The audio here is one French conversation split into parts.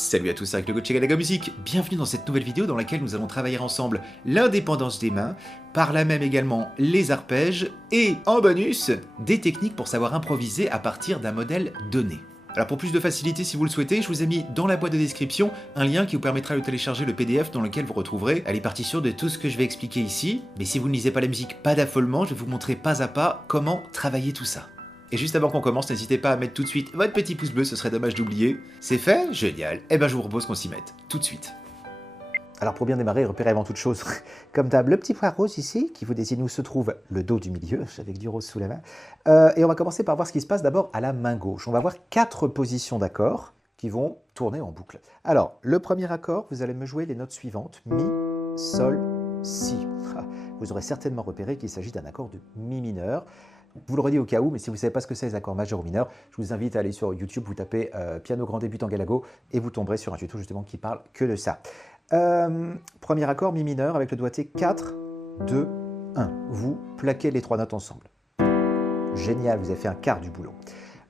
Salut à tous, c'est le coach Galaga Musique. Bienvenue dans cette nouvelle vidéo dans laquelle nous allons travailler ensemble l'indépendance des mains, par là même également les arpèges et en bonus des techniques pour savoir improviser à partir d'un modèle donné. Alors pour plus de facilité si vous le souhaitez, je vous ai mis dans la boîte de description un lien qui vous permettra de télécharger le PDF dans lequel vous retrouverez les partitions de tout ce que je vais expliquer ici. Mais si vous ne lisez pas la musique, pas d'affolement, je vais vous montrer pas à pas comment travailler tout ça. Et juste avant qu'on commence, n'hésitez pas à mettre tout de suite votre petit pouce bleu, ce serait dommage d'oublier. C'est fait? Génial. Eh ben je vous propose qu'on s'y mette tout de suite. Alors pour bien démarrer, repérez avant toute chose, comme d'hab, le petit point rose ici, qui vous désigne où se trouve le dos du milieu, avec du rose sous la main. Et on va commencer par voir ce qui se passe d'abord à la main gauche. On va voir 4 positions d'accords qui vont tourner en boucle. Alors, le premier accord, vous allez me jouer les notes suivantes, Mi, Sol, Si. Vous aurez certainement repéré qu'il s'agit d'un accord de Mi mineur. Vous le redis au cas où, mais si vous ne savez pas ce que c'est les accords majeurs ou mineurs, je vous invite à aller sur YouTube, vous tapez Piano grand débutant Galago et vous tomberez sur un tuto justement qui parle que de ça. Premier accord, Mi mineur avec le doigté 4, 2, 1. Vous plaquez les 3 notes ensemble. Génial, vous avez fait un quart du boulot.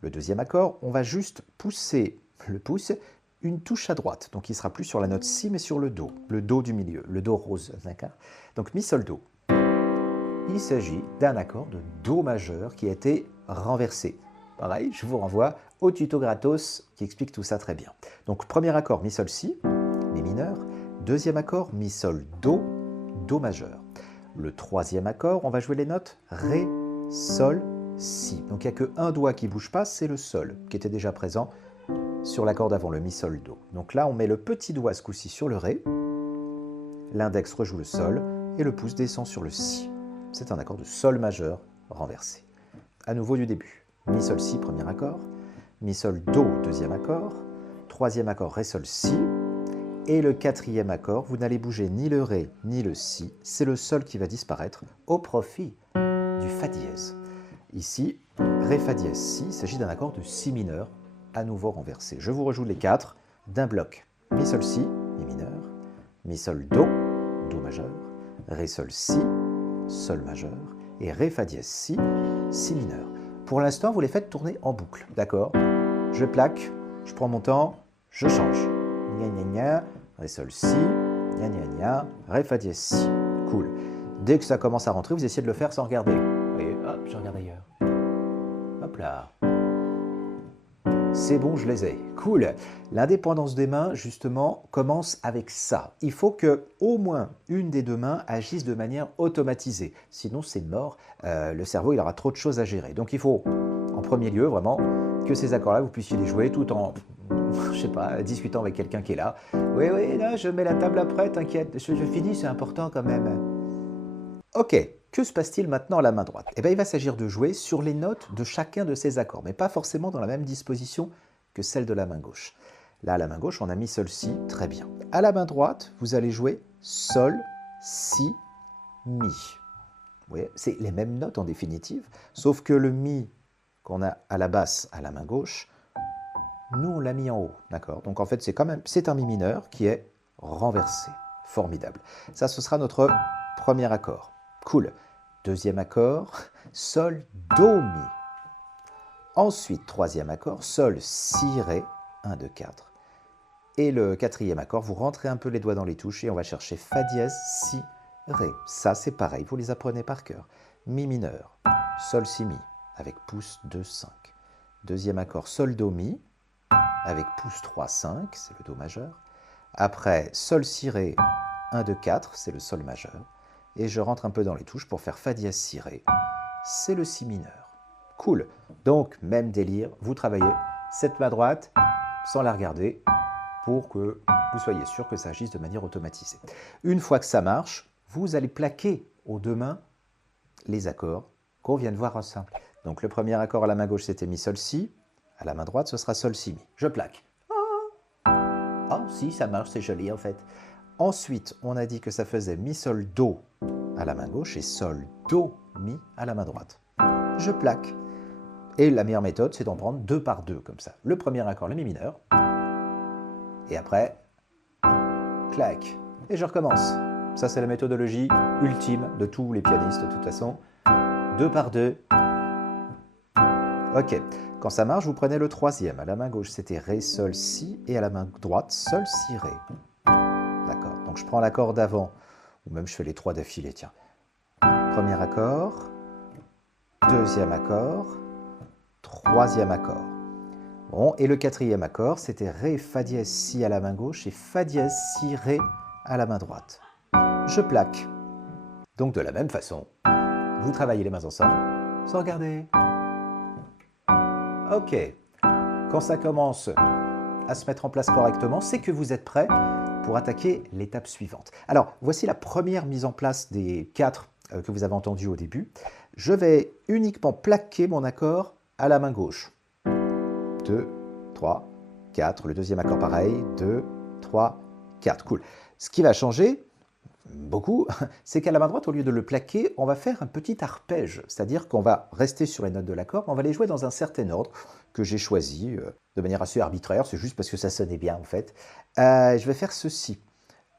Le deuxième accord, on va juste pousser le pouce une touche à droite. Donc il ne sera plus sur la note Si mais sur le Do du milieu, le Do rose. Donc Mi, Sol, Do. Il s'agit d'un accord de Do majeur qui a été renversé. Pareil, je vous renvoie au tuto gratos qui explique tout ça très bien. Donc premier accord, Mi, Sol, Si, Mi mineur. Deuxième accord, Mi, Sol, Do, Do majeur. Le troisième accord, on va jouer les notes Ré, Sol, Si. Donc il n'y a qu'un doigt qui ne bouge pas, c'est le Sol, qui était déjà présent sur l'accord d'avant, le Mi, Sol, Do. Donc là, on met le petit doigt ce coup-ci sur le Ré, l'index rejoue le Sol, et le pouce descend sur le Si. C'est un accord de Sol majeur renversé. À nouveau du début. Mi, Sol, Si, premier accord. Mi, Sol, Do, deuxième accord. Troisième accord, Ré, Sol, Si. Et le quatrième accord, vous n'allez bouger ni le Ré ni le Si. C'est le Sol qui va disparaître au profit du Fa dièse. Ici, Ré, Fa dièse, Si, il s'agit d'un accord de Si mineur, à nouveau renversé. Je vous rejoue les 4 d'un bloc. Mi, Sol, Si, Mi mineur. Mi, Sol, Do, Do majeur. Ré, Sol, Si, Sol majeur, et Ré, Fa dièse, Si, Si mineur. Pour l'instant, vous les faites tourner en boucle, d'accord? Je plaque, je prends mon temps, je change. Gna gna gna, Ré, Sol, Si, gna gna gna, Ré, Fa dièse, Si. Cool. Dès que ça commence à rentrer, vous essayez de le faire sans regarder. Vous voyez, hop, je regarde ailleurs. Hop là. C'est bon, je les ai. Cool. L'indépendance des mains, justement, commence avec ça. Il faut que au moins une des deux mains agisse de manière automatisée. Sinon, c'est mort. Le cerveau, il aura trop de choses à gérer. Donc, il faut, en premier lieu, vraiment, que ces accords-là, vous puissiez les jouer tout en, je sais pas, discutant avec quelqu'un qui est là. Oui, oui, là, je mets la table après, t'inquiète. Je finis, c'est important quand même. Ok. Que se passe-t-il maintenant à la main droite? Eh bien, il va s'agir de jouer sur les notes de chacun de ces accords, mais pas forcément dans la même disposition que celle de la main gauche. Là, à la main gauche, on a Mi, Sol, Si, très bien. À la main droite, vous allez jouer Sol, Si, Mi. Vous voyez, c'est les mêmes notes en définitive, sauf que le Mi qu'on a à la basse à la main gauche, nous, on l'a mis en haut, d'accord? Donc, en fait, c'est un Mi mineur qui est renversé. Formidable. Ça, ce sera notre premier accord. Cool. Deuxième accord, Sol, Do, Mi. Ensuite, troisième accord, Sol, Si, Ré, 1, 2, 4. Et le quatrième accord, vous rentrez un peu les doigts dans les touches et on va chercher Fa dièse, Si, Ré. Ça, c'est pareil, vous les apprenez par cœur. Mi mineur, Sol, Si, Mi, avec pouce 2, 5. Deuxième accord, Sol, Do, Mi, avec pouce 3, 5, c'est le Do majeur. Après, Sol, Si, Ré, 1, 2, 4, c'est le Sol majeur. Et je rentre un peu dans les touches pour faire Fa dièse, Si, Ré. C'est le Si mineur. Cool. Donc, même délire, vous travaillez cette main droite sans la regarder pour que vous soyez sûr que ça agisse de manière automatisée. Une fois que ça marche, vous allez plaquer aux deux mains les accords qu'on vient de voir ensemble. Donc, le premier accord à la main gauche, c'était Mi, Sol, Si. À la main droite, ce sera Sol, Si, Mi. Je plaque. Ah, si, ça marche, c'est joli en fait. Ensuite, on a dit que ça faisait Mi, Sol, Do à la main gauche et Sol, Do, Mi à la main droite. Je plaque. Et la meilleure méthode, c'est d'en prendre 2 par 2, comme ça. Le premier accord, le Mi mineur. Et après, clac. Et je recommence. Ça, c'est la méthodologie ultime de tous les pianistes, de toute façon. 2 par 2. Ok. Quand ça marche, vous prenez le troisième. À la main gauche, c'était Ré, Sol, Si, et à la main droite, Sol, Si, Ré. D'accord. Donc je prends l'accord d'avant, ou même je fais les trois d'affilée, tiens. Premier accord, deuxième accord, troisième accord. Bon, et le quatrième accord, c'était Ré, Fa dièse, Si à la main gauche et Fa dièse, Si, Ré à la main droite. Je plaque. Donc de la même façon, vous travaillez les mains ensemble, sans regarder. Ok. Quand ça commence à se mettre en place correctement, c'est que vous êtes prêt pour attaquer l'étape suivante. Alors, voici la première mise en place des 4 que vous avez entendu au début. Je vais uniquement plaquer mon accord à la main gauche. 2, 3, 4. Le deuxième accord pareil. 2, 3, 4. Cool. Ce qui va changer, beaucoup, c'est qu'à la main droite, au lieu de le plaquer, on va faire un petit arpège. C'est-à-dire qu'on va rester sur les notes de l'accord, mais on va les jouer dans un certain ordre que j'ai choisi de manière assez arbitraire. C'est juste parce que ça sonnait bien en fait. Je vais faire ceci.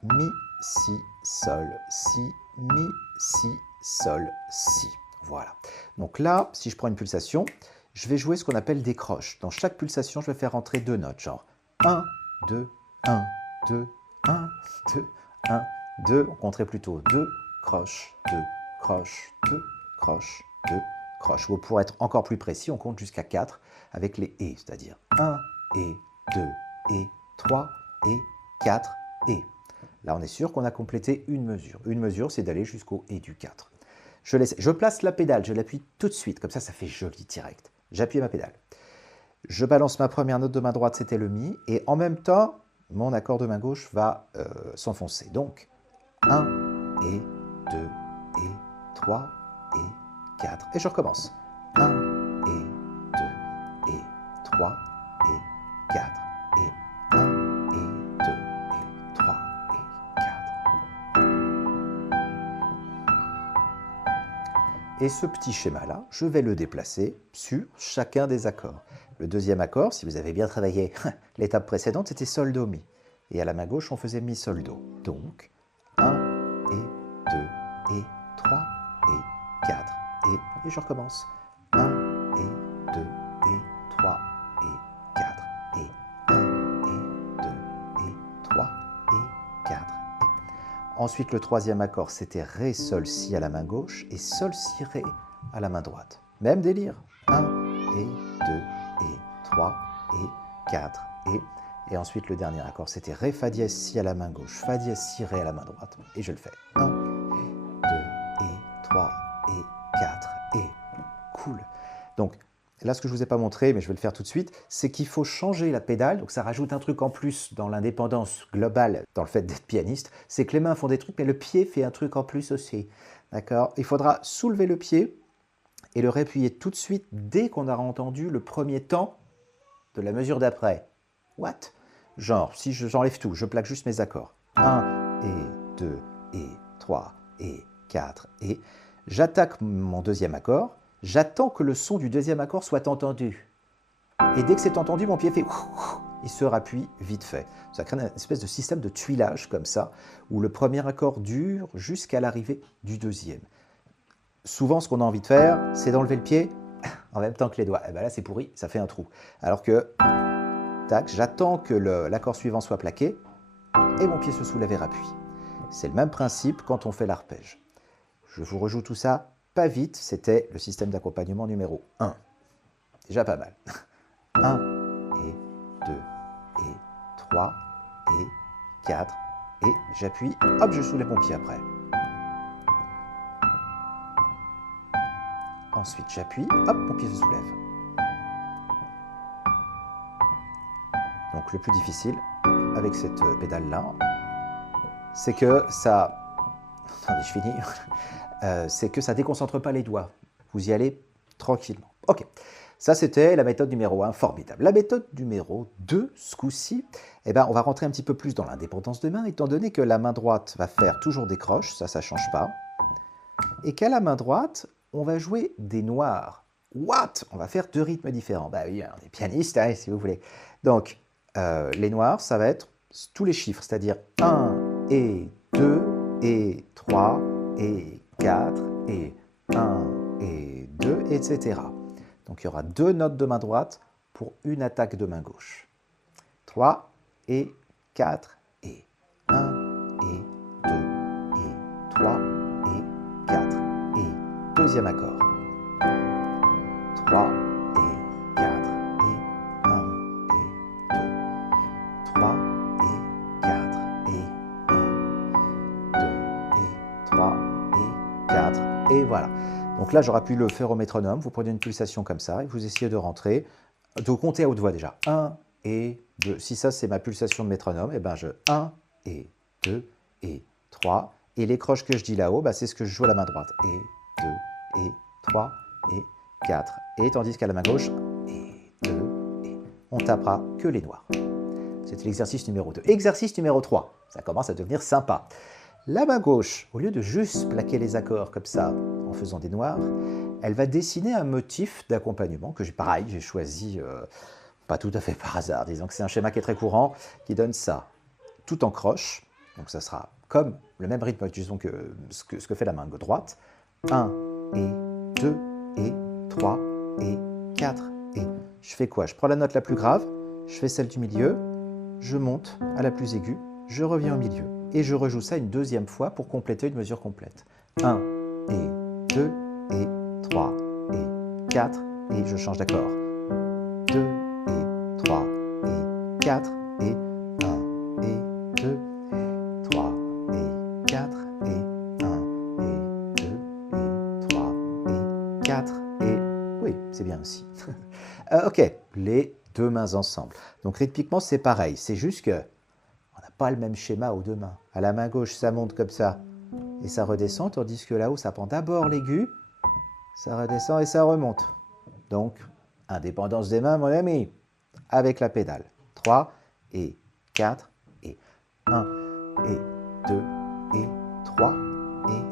Mi, Si, Sol, Si, Mi, Si, Sol, Si. Voilà. Donc là, si je prends une pulsation, je vais jouer ce qu'on appelle des croches. Dans chaque pulsation, je vais faire entrer 2 notes, genre 1, 2, 1, 2, 1, 2, 1, 2. On compterait plutôt 2, croche, 2, croche, 2, croche, 2, croche. Ou pour être encore plus précis, on compte jusqu'à 4 avec les et, c'est-à-dire 1 et 2 et 3 et 4 et. Là, on est sûr qu'on a complété une mesure. Une mesure, c'est d'aller jusqu'au et du 4. Je place la pédale, je l'appuie tout de suite, comme ça fait joli direct. J'appuie ma pédale. Je balance ma première note de main droite, c'était le Mi, et en même temps, mon accord de main gauche va s'enfoncer. Donc, 1 et 2 et 3 et 4. Et je recommence. 1 et 2 et 3 et 4 et 1 et 2 et 3 et 4. Et ce petit schéma-là, je vais le déplacer sur chacun des accords. Le deuxième accord, si vous avez bien travaillé l'étape précédente, c'était Sol, Do, Mi. Et à la main gauche, on faisait Mi, Sol, Do. Donc, 1 et 2 et 3 et 4 et je recommence. 1 et 2 et 3 et 4 et 1 et 2 et 3 et 4 et... Ensuite, le troisième accord, c'était Ré, Sol, Si à la main gauche et Sol, Si, Ré à la main droite. Même délire. 1 et 2 et 3 et 4 et ensuite, le dernier accord, c'était Ré, Fa dièse, Si à la main gauche, Fa dièse, Si, Ré à la main droite. Et je le fais. 1 et 2 et 3 et 4 et... Cool. Donc, là, ce que je ne vous ai pas montré, mais je vais le faire tout de suite, c'est qu'il faut changer la pédale. Donc, ça rajoute un truc en plus dans l'indépendance globale, dans le fait d'être pianiste. C'est que les mains font des trucs, mais le pied fait un truc en plus aussi. D'accord? Il faudra soulever le pied et le réappuyer tout de suite dès qu'on aura entendu le premier temps de la mesure d'après. What? Genre, si j'enlève tout, je plaque juste mes accords. 1 et 2 et 3 et 4 et... J'attaque mon deuxième accord, j'attends que le son du deuxième accord soit entendu. Et dès que c'est entendu, mon pied fait... Il se rappuie vite fait. Ça crée une espèce de système de tuilage comme ça, où le premier accord dure jusqu'à l'arrivée du deuxième. Souvent, ce qu'on a envie de faire, c'est d'enlever le pied en même temps que les doigts. Et bien là, c'est pourri, ça fait un trou. Alors que... Tac, j'attends que l'accord suivant soit plaqué et mon pied se soulève et rappuie. C'est le même principe quand on fait l'arpège. Je vous rejoue tout ça, pas vite, c'était le système d'accompagnement numéro 1. Déjà pas mal. 1 et 2 et 3 et 4 et j'appuie, hop, je soulève mon pied après. Ensuite j'appuie, hop, mon pied se soulève. Donc le plus difficile avec cette pédale-là, c'est que ça... Attendez, je finis. C'est que ça ne déconcentre pas les doigts. Vous y allez tranquillement. Ok, ça c'était la méthode numéro 1, formidable. La méthode numéro 2, ce coup-ci, eh ben, on va rentrer un petit peu plus dans l'indépendance de main, étant donné que la main droite va faire toujours des croches, ça ne change pas, et qu'à la main droite, on va jouer des noirs. What? On va faire 2 rythmes différents. Bah oui, on est pianiste, hein, si vous voulez. Donc, les noirs, ça va être tous les chiffres, c'est-à-dire 1 et 2 et 3 et 4 et 1 et 2, etc. Donc il y aura 2 notes de main droite pour une attaque de main gauche. 3 et 4 et 1 et 2 et 3 et 4 et deuxième accord. 3 et 4 et 1 et 2. 3 et 4 et 1, 2 et 3 et 4 et voilà. Donc là j'aurais pu le faire au métronome, vous prenez une pulsation comme ça et vous essayez de rentrer, de compter à haute voix déjà. 1 et 2, si ça c'est ma pulsation de métronome, et ben je 1 et 2 et 3 et les croches que je dis là-haut, c'est ce que je joue à la main droite. Et 2 et 3 et 4 et tandis qu'à la main gauche, et 2 et on tapera que les noirs. C'était l'exercice numéro 2. Exercice numéro 3, ça commence à devenir sympa. La main gauche, au lieu de juste plaquer les accords comme ça, en faisant des noirs, elle va dessiner un motif d'accompagnement que j'ai choisi, pas tout à fait par hasard, disons que c'est un schéma qui est très courant, qui donne ça tout en croche, donc ça sera comme le même rythme, disons, que ce que fait la main droite, 1 et 2 et 3 et 4 et je fais quoi? Je prends la note la plus grave, je fais celle du milieu, je monte à la plus aiguë, je reviens au milieu et je rejoue ça une deuxième fois pour compléter une mesure complète. 1 et 2 et 3 et 4 et je change d'accord. 2 et 3 et 4 et 1 et 2 et 3 et 4 et 1 et 2 et 3 et 4 et... Oui, c'est bien aussi. Ok, les deux mains ensemble. Donc rythmiquement, c'est pareil. C'est juste que on n'a pas le même schéma aux deux mains. À la main gauche, ça monte comme ça et ça redescend, tandis que là-haut, ça prend d'abord l'aigu, ça redescend et ça remonte. Donc, indépendance des mains, mon ami, avec la pédale. 3 et 4 et 1 et 2 et 3 et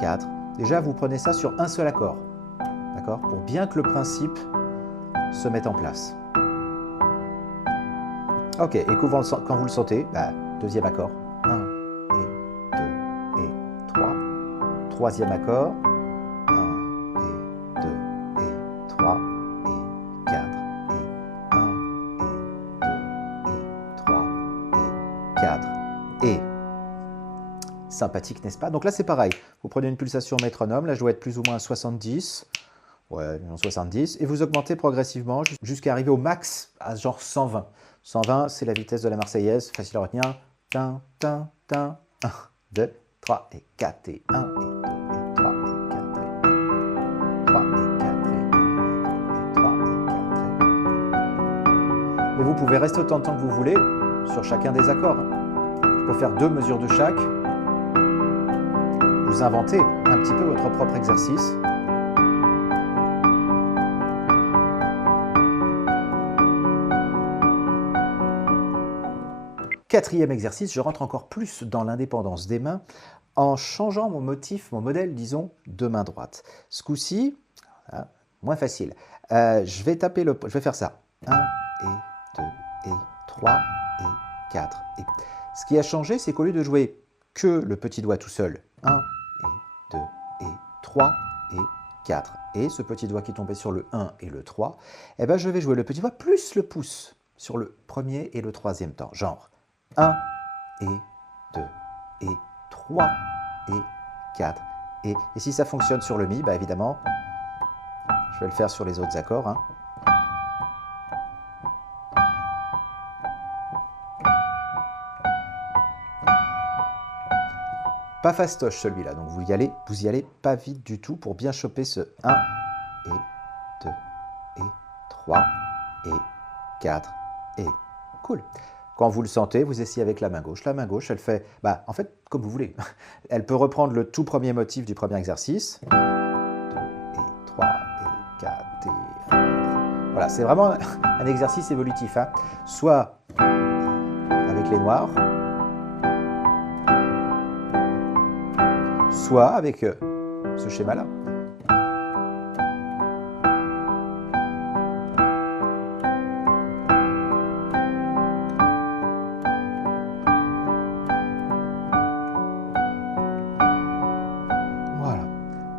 4. Déjà, vous prenez ça sur un seul accord, d'accord? Pour bien que le principe se mette en place. Ok, et quand vous le sentez, deuxième accord, 1 et 2 et 3. Troisième accord, 1 et 2 et 3 et 4 et 1 et 2 et 3 et 4 et... Sympathique, n'est-ce pas? Donc là, c'est pareil. Vous prenez une pulsation métronome, là je dois être plus ou moins à 70. Ouais, 70, et vous augmentez progressivement jusqu'à arriver au max à genre 120. 120, c'est la vitesse de la Marseillaise, facile à retenir. 1, 2, 3 et 4 et 1 et 2 et 3 et 4 et 3 et 4 et 3 et 4 et... Et vous pouvez rester autant de temps que vous voulez sur chacun des accords. Je peux faire 2 mesures de chaque. Vous inventez un petit peu votre propre exercice. Quatrième exercice, je rentre encore plus dans l'indépendance des mains en changeant mon motif, mon modèle, disons, de main droite. Ce coup-ci, moins facile. Je vais faire ça. 1 et 2 et 3 et 4. Et ce qui a changé, c'est qu'au lieu de jouer que le petit doigt tout seul, 1 et 2 et 3 et 4, et ce petit doigt qui tombait sur le 1 et le 3, eh ben je vais jouer le petit doigt plus le pouce sur le premier et le troisième temps, genre 1 et 2 et 3 et 4. Et si ça fonctionne sur le Mi, évidemment, je vais le faire sur les autres accords. Pas fastoche celui-là, donc vous y allez pas vite du tout pour bien choper ce 1 et 2 et 3 et 4 et cool. Quand vous le sentez, vous essayez avec la main gauche. La main gauche, elle fait, en fait, comme vous voulez. Elle peut reprendre le tout premier motif du premier exercice. 2 et 3 et 4 et 1. Voilà, c'est vraiment un exercice évolutif. Soit avec les noirs, soit avec ce schéma-là.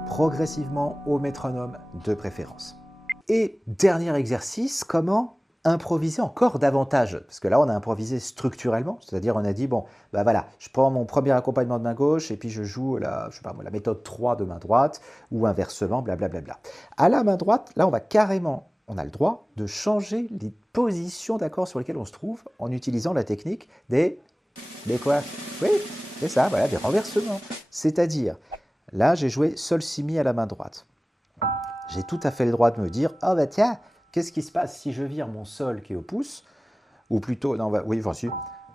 Progressivement au métronome de préférence. Et dernier exercice, comment improviser encore davantage? Parce que là, on a improvisé structurellement, c'est-à-dire on a dit, bon, bah voilà, je prends mon premier accompagnement de main gauche et puis je joue la, je sais pas, moi, la méthode 3 de main droite ou inversement, blablabla. À la main droite, là, on va carrément, on a le droit de changer les positions d'accords sur lesquelles on se trouve en utilisant la technique des quoi? Oui, c'est ça, voilà, des renversements. C'est-à-dire, là, j'ai joué sol si mi à la main droite. J'ai tout à fait le droit de me dire, oh bah tiens, qu'est-ce qui se passe si je vire mon sol qui est au pouce, ou plutôt, non, oui, enfin si,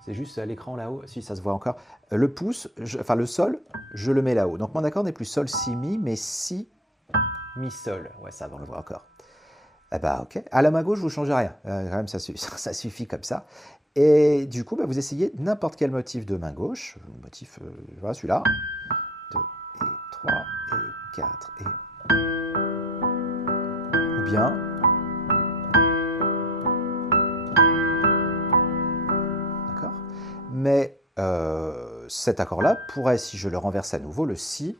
c'est juste à l'écran là-haut, si ça se voit encore, le pouce, enfin le sol, je le mets là-haut. Donc mon accord n'est plus sol si mi, mais si mi sol. Ouais, ça, on le voit encore. Eh bah ok, à la main gauche, vous ne changez rien, quand même ça suffit comme ça. Et du coup, bah, vous essayez n'importe quel motif de main gauche, motif, voilà celui-là, 2 et 3 et 4 et... Ou bien... D'accord. Mais cet accord-là pourrait, si je le renverse à nouveau, le si,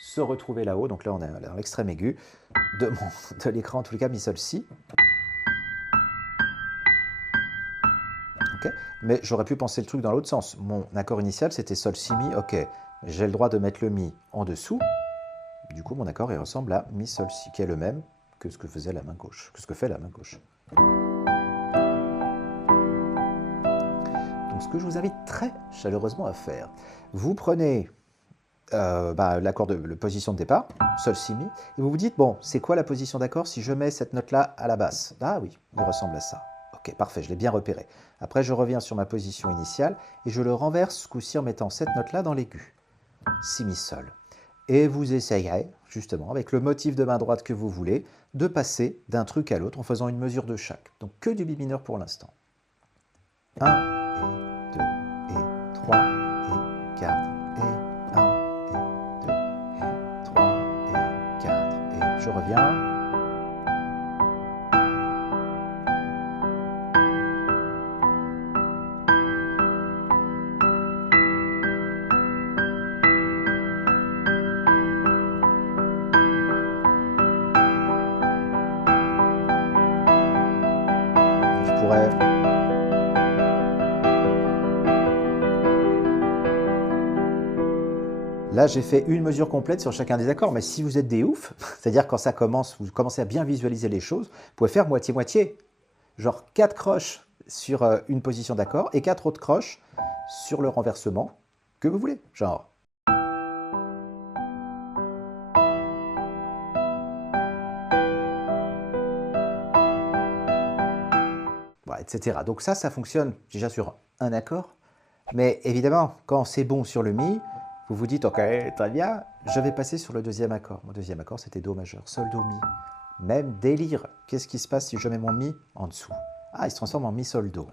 se retrouver là-haut. Donc là, on est dans l'extrême aigu de l'écran, en tous les cas, mi sol si. Okay. Mais j'aurais pu penser le truc dans l'autre sens. Mon accord initial, c'était sol si mi. Ok, j'ai le droit de mettre le mi en dessous. Du coup, mon accord, il ressemble à mi sol si, qui est le même que ce que faisait la main gauche, que ce que fait la main gauche. Donc, ce que je vous invite très chaleureusement à faire, vous prenez l'accord de la position de départ, sol si mi, et vous vous dites, bon, c'est quoi la position d'accord si je mets cette note-là à la basse? Ah oui, il ressemble à ça. Ok, parfait, je l'ai bien repéré. Après, je reviens sur ma position initiale et je le renverse ce coup-ci en mettant cette note-là dans l'aigu. Si, mi, sol. Et vous essayerez, justement, avec le motif de main droite que vous voulez, de passer d'un truc à l'autre en faisant une mesure de chaque. Donc que du mi mineur pour l'instant. 1 et 2 et 3 et 4 et 1 et 2 et 3 et 4 et je reviens. Là, j'ai fait une mesure complète sur chacun des accords, mais si vous êtes des oufs, c'est-à-dire quand ça commence, vous commencez à bien visualiser les choses, vous pouvez faire moitié-moitié. Genre 4 croches sur une position d'accord et 4 autres croches sur le renversement que vous voulez. Genre... Voilà, etc. Donc ça fonctionne déjà sur un accord. Mais évidemment, quand c'est bon sur le mi, vous vous dites, ok, très bien, je vais passer sur le deuxième accord. Mon deuxième accord, c'était Do majeur, Sol, Do, Mi. Même délire. Qu'est-ce qui se passe si je mets mon Mi en dessous? Ah, il se transforme en Mi, Sol, Do.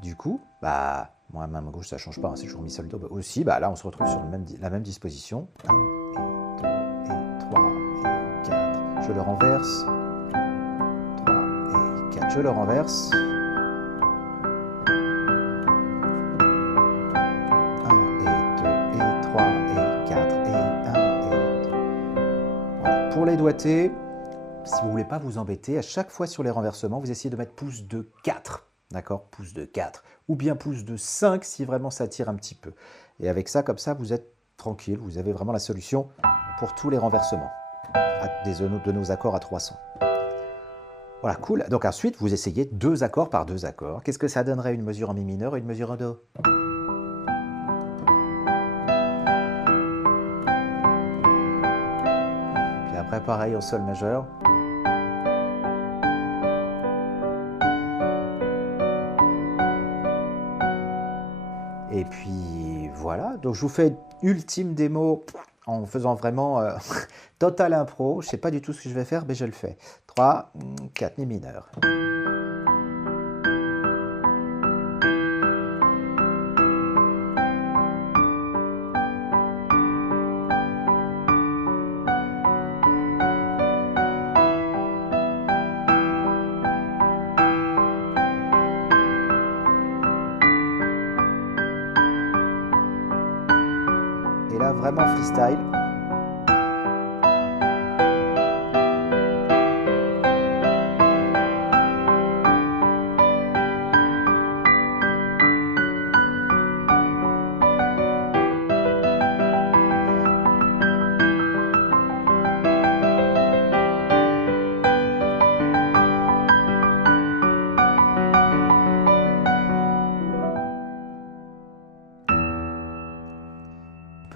Du coup, bah, moi, main gauche, ça ne change pas, hein, c'est toujours Mi, Sol, Do. Bah, aussi, bah, là, on se retrouve sur la même disposition. 1 et 2 et 3 et 4. Je le renverse. 3 et 4. Je le renverse. Pour les doigtés, si vous ne voulez pas vous embêter, à chaque fois sur les renversements, vous essayez de mettre pouce de 4, d'accord? Pouce de 4, ou bien pouce de 5 si vraiment ça tire un petit peu. Et avec ça, comme ça, vous êtes tranquille, vous avez vraiment la solution pour tous les renversements de nos accords à 300. Voilà, cool. Donc ensuite, vous essayez 2 accords par 2 accords. Qu'est-ce que ça donnerait une mesure en mi mineur et une mesure en do? Après, pareil en sol majeur. Et puis voilà, donc je vous fais une ultime démo en faisant vraiment total impro. Je ne sais pas du tout ce que je vais faire, mais je le fais. 3, 4, mi mineur. Et là, vraiment freestyle.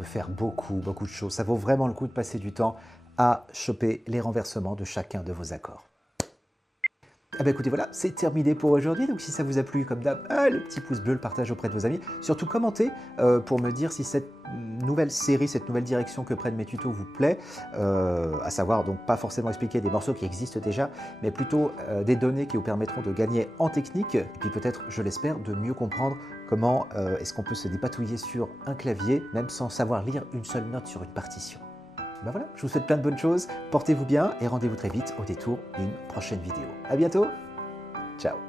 faire beaucoup de choses. Ça vaut vraiment le coup de passer du temps à choper les renversements de chacun de vos accords. Ah bah écoutez, voilà, c'est terminé pour aujourd'hui. Donc si ça vous a plu, comme d'hab, le petit pouce bleu, le partage auprès de vos amis. Surtout commentez pour me dire si cette nouvelle série, cette nouvelle direction que prennent mes tutos vous plaît. À savoir, donc pas forcément expliquer des morceaux qui existent déjà, mais plutôt des données qui vous permettront de gagner en technique. Et puis peut-être, je l'espère, de mieux comprendre comment est-ce qu'on peut se dépatouiller sur un clavier, même sans savoir lire une seule note sur une partition. Ben voilà, je vous souhaite plein de bonnes choses, portez-vous bien et rendez-vous très vite au détour d'une prochaine vidéo. À bientôt, ciao.